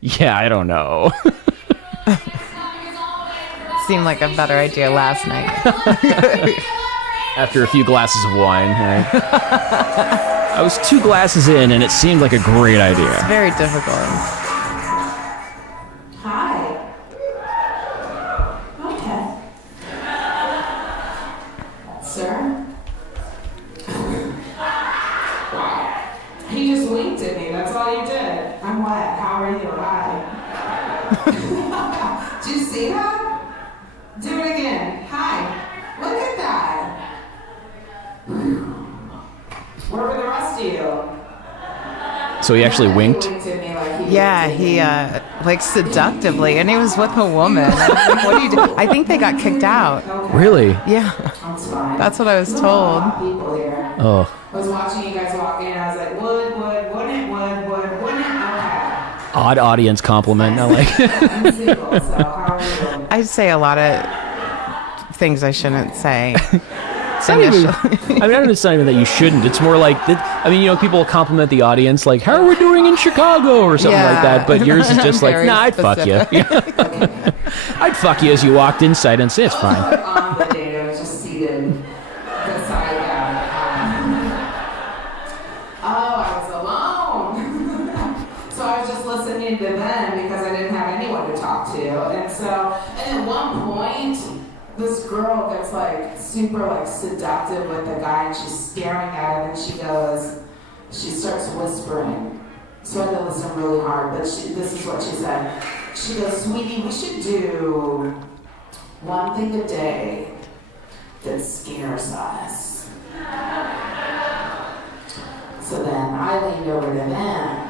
Yeah, I don't know. Seemed like a better idea last night. After a few glasses of wine, right? I was 2 glasses in, and it seemed like a great idea. It's very difficult. Hi. Okay. Sir? He just winked at me. That's all you did. I'm wet. How are you? Hi. Did you see that? Do it again. Hi. Look at that. Where were the rest of you? So he actually winked? He winked at me like he Yeah, he like seductively, and he was with a woman. I was like, what do you do? I think they got kicked out. Really? Yeah, That's fine. that's what I was told. People here. Oh. I was watching you guys walk in, and I was like, wouldn't it? Okay. Odd audience compliment. I like it. I'm single, so how are you? I say a lot of things I shouldn't say. It's not even, I mean, it's not even that you shouldn't. It's more like, I mean, people compliment the audience, like, how are we doing in Chicago or something like that. But yours is just like, Very nah, I'd fuck you. I'd fuck you as you walked inside and say, it's fine. On the date, I was just seated beside them. I was alone. So I was just listening to them because I didn't have anyone to talk to. And at one point, this girl gets like super like seductive with the guy, and she's staring at him, and she starts whispering. So I had to listen really hard, but this is what she said. She goes, sweetie, we should do one thing a day that scares us. So then I leaned over to them,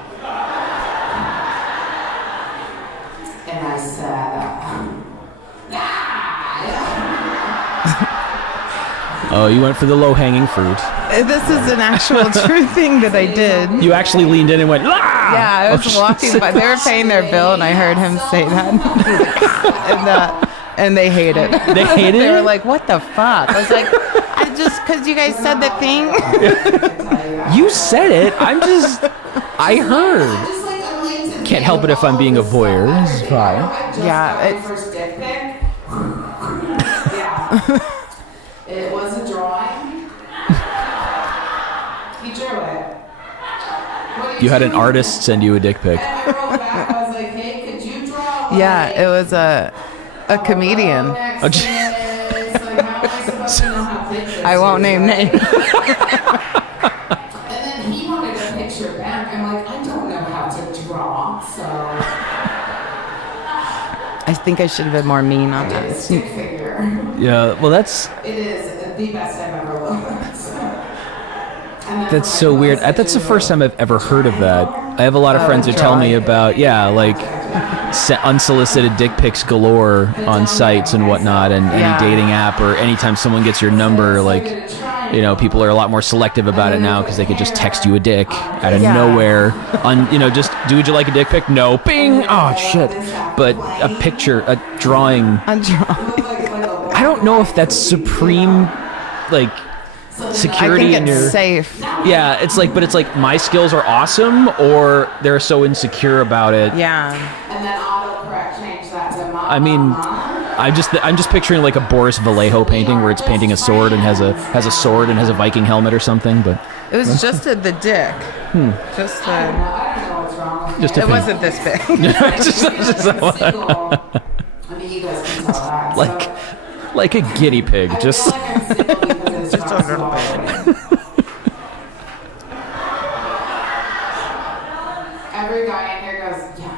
and I said, Oh, you went for the low-hanging fruit. This is an actual true thing that I did. You actually leaned in and went, ah! Yeah, I was walking by. They were paying their bill, and I heard him say that. and they hate it. They hated it? They were like, what the fuck? I was like, because you guys said the thing. You said it. I heard. Can't help it if I'm being a voyeur. This is fine. Yeah, First dick pic. Yeah. It was a drawing. He drew it. You had an artist send you a dick pic. And I wrote back, I was like, hey, could you draw? Yeah, it was a comedian. Oh, I won't name names. And then he wanted a picture back. I'm like, I don't know how to draw, so I think I should have been more mean on I did a that. stick figure. Yeah, well, that's It is the best I've ever looked. And then for so my weird. class, That's the I first time I've ever heard of that. I have a lot of friends who tell me about, like unsolicited dick pics galore on sites and whatnot, and any dating app, or anytime someone gets your number, like, people are a lot more selective about it now because they could just text you a dick out of nowhere. Just, would you like a dick pic? No. Bing! Oh, shit. But a picture, a drawing. I don't know if that's supreme, like, security I in think your... it's safe. Yeah, it's like my skills are awesome, or they're so insecure about it. Yeah. And then autocorrect changed that to mom. I mean, I'm just picturing like a Boris Vallejo painting where it's painting a sword and has a sword and has a Viking helmet or something, but It was just the dick. Just the. I don't know what's wrong with just me. a It wasn't this big. just Single. I mean, you guys can tell that. like a guinea pig, I just feel like I'm single because it's not small. Every guy in here goes, yeah.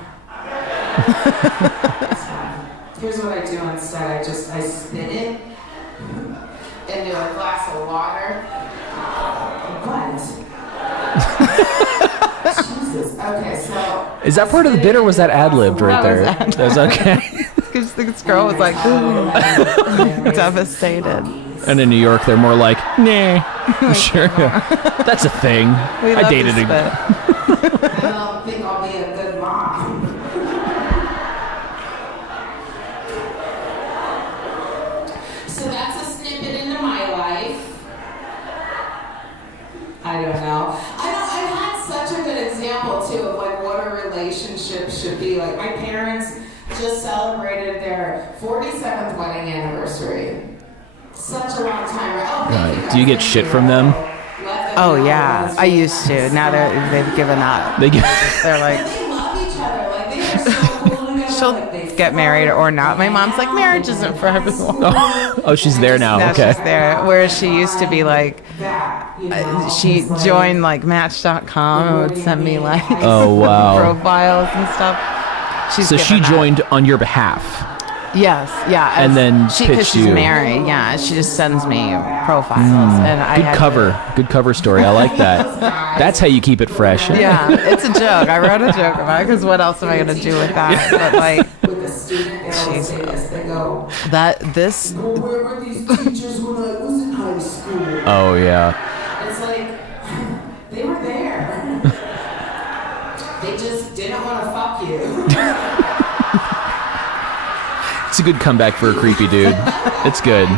Here's what I do instead. I spin it into a glass of water. What? Jesus. Okay, so. Is that part of the bit, or was that ad-libbed right there? That was okay. Because this girl was like, devastated. And in New York, they're more like, nah, sure, that's a thing. I dated a... I don't think I'll be a good mom. So that's a snippet into my life. I don't know. I've had such a good example too of like what a relationship should be. Like, my parents just celebrated their 47th wedding anniversary. Such a long time. Oh, thank you. Do you get shit from them? Oh yeah, I used to. Now they've given up. They're like, they love each other. Like, they are so cool together. she'll Like, they get married or not. My mom's like, marriage isn't for everyone. Oh, she's there now. Now Okay. she's there. Whereas she used to be like, that, you know? she joined like Match.com and would send me like Oh, wow. profiles and stuff. So she given up. joined on your behalf. Yes, yeah. And then because pitched she's you. married, yeah. She just sends me profiles, and I Good had cover. Good cover story. I like that. That's how you keep it fresh. Yeah, it's a joke. I wrote a joke about it because what else am I gonna do with that? But like, With a student, they always say this. They go, this. where were these teachers when I was in high school? Oh, yeah. It's like, they were there. They just didn't want to fuck you. It's a good comeback for a creepy dude. It's good.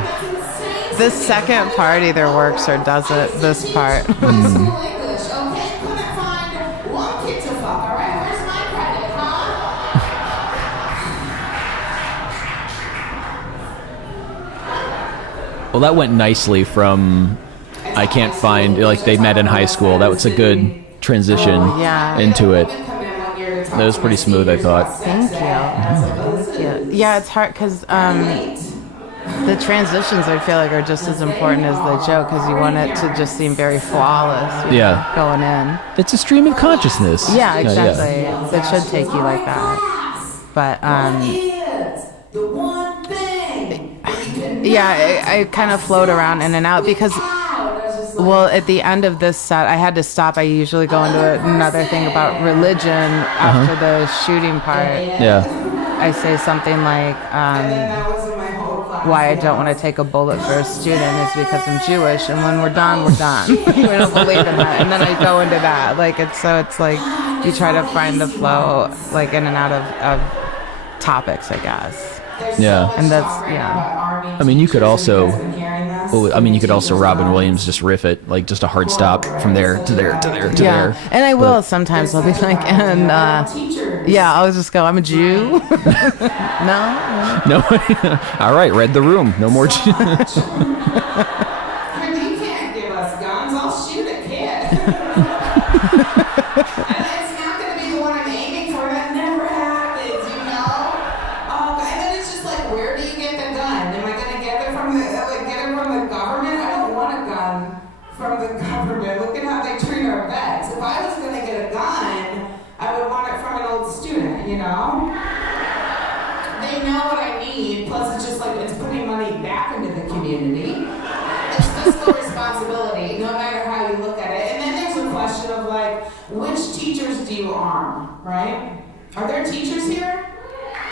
This second part either works or doesn't. This part. School English, okay? Couldn't find one kid to fuck, all right? Where's my credit, huh? Well, that went nicely from I can't find, like, they met in high school. That was a good transition yeah. into it. That was pretty smooth, I thought. Thank you. Yeah, it's hard because the transitions I feel like are just as important as the joke because you want it to just seem very flawless. Yeah. Going in. It's a stream of consciousness. Yeah, exactly. It should take you like that. But The one thing. yeah, I kind of float around in and out because. Well, at the end of this set, I had to stop. I usually go into another thing about religion after the shooting part. Yeah. I say something like, why I don't want to take a bullet for a student is because I'm Jewish, and when we're done, we're done. We don't believe in that. And then I go into that. Like, it's like you try to find the flow, like, in and out of topics, I guess. Yeah. And that's, yeah. I mean, you could also, Robin Williams just riff it, like just a hard stop from there to there to there to there. And I will sometimes. I'll be like, and yeah, I'll just go, I'm a Jew. No. All right, read the room. No more. You can't give us guns. I'll shoot a kid. And it's not going to be the one I'm aiming for. That never happens, you know? And then it's just like, where do you get the gun? Am I going to get it from the government? I don't want a gun from the government. Look at how they treat our vets. If I was going to get a gun, I would want it from an old student, you know? They know what I need, plus it's just like, it's putting money back into the community. It's fiscal responsibility, no matter how you look at it. And then there's a question of like, which teachers do you arm, right? Are there teachers here?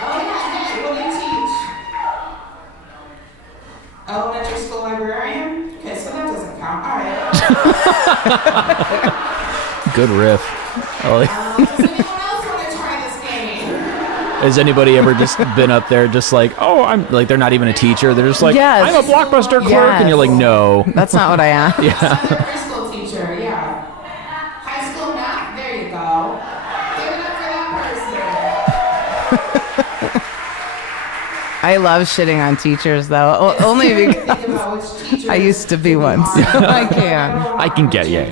Oh yeah, hey, what do you teach? Elementary school librarian? Okay, so that doesn't count. All right. Good riff. Does anyone else want to try this game? Has anybody ever just been up there just like, oh, I'm like, they're not even a teacher. They're just like, Yes. I'm a Blockbuster clerk. Yes. And you're like, no. That's not what I am. Yeah. High school teacher, yeah. High school math, there you go. Give it up for that person. I love shitting on teachers, though. Only because Think about which teacher I used to be one. So I can. I can get you. They're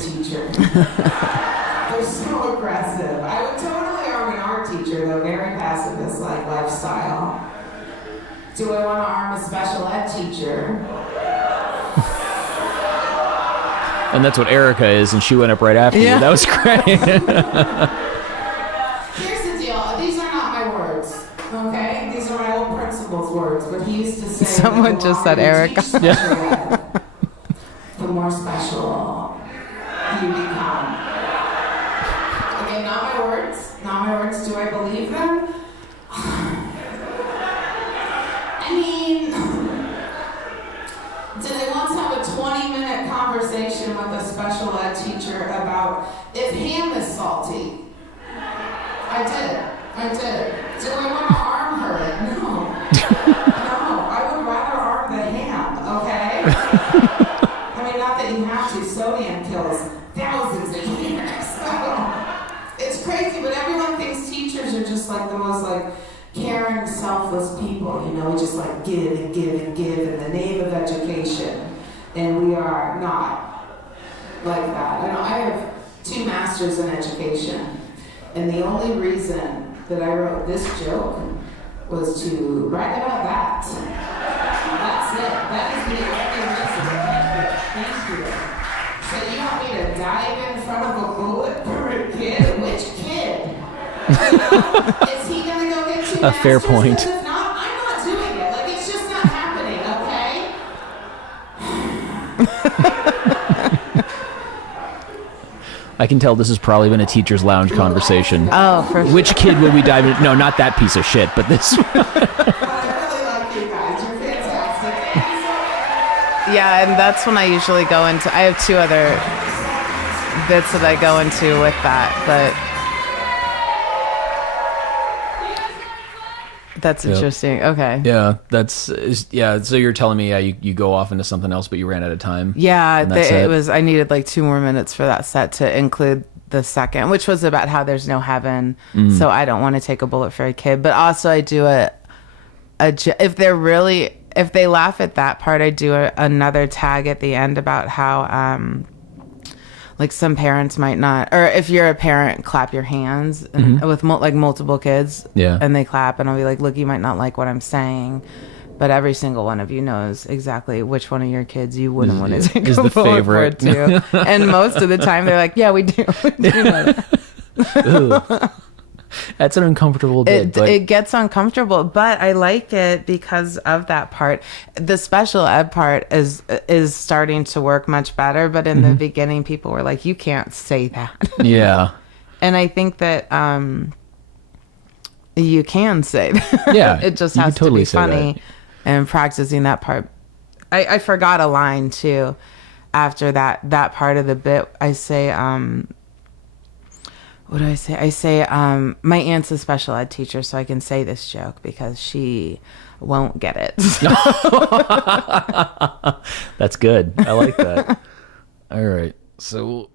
so aggressive. I would totally arm an art teacher, though, very pacifist like lifestyle. Do I want to arm a special ed teacher? And that's what Erica is, and she went up right after Yeah. you. That was great. Here's the deal. These are not my words, okay? These are my old principal's words, but he used to say... Someone the just said longer you Erica. teach special ed, the more special you become. Again, not my words. Not my words. Do I believe them? I mean... Did I once have a 20-minute conversation with a special ed teacher about if ham is salty? I did. Do I want to arm her? No. I would rather arm the ham, okay? I mean, not that you have to. Sodium kills thousands of years. It's crazy, but everyone thinks teachers are just like we just like give and give and give in the name of education. And we are not like that. I have 2 masters in education. And the only reason that I wrote this joke was to write about that. That's it. That is the only reason. Thank you. So you want me to dive in front of a bullet for a kid? Which kid? Is he gonna go get 2 A fair masters? point. Because if not, I'm not doing it. Like, it's just not happening, okay? I can tell this has probably been a teacher's lounge conversation. Oh, for sure. Which kid will we dive in? No, not that piece of shit, but this one. I really like you guys. You're fantastic. Thank you so much. Yeah, and that's when I usually go into. I have 2 other bits that I go into with that, but that's interesting. Okay. Yeah, so you're telling me, you go off into something else, but you ran out of time. Yeah, And that's it was. I needed like 2 more minutes for that set to include the second, which was about how there's no heaven. So I don't want to take a bullet for a kid, but also I do if they laugh at that part, I do another tag at the end about how like some parents might not, or if you're a parent, clap your hands and with like multiple kids, and they clap, and I'll be like, look, you might not like what I'm saying, but every single one of you knows exactly which one of your kids you wouldn't want to take is a the bullet favorite. for too. And most of the time they're like, yeah, we do. We do know that. That's an uncomfortable bit. It gets uncomfortable, but I like it because of that part. The special ed part is starting to work much better, but in the beginning, people were like, "You can't say that." Yeah. And I think that you can say that. Yeah, it just you has can totally to be say funny, that. and practicing that part. I forgot a line too. After that part of the bit, I say, what do I say? I say, my aunt's a special ed teacher, so I can say this joke because she won't get it. That's good. I like that. All right. So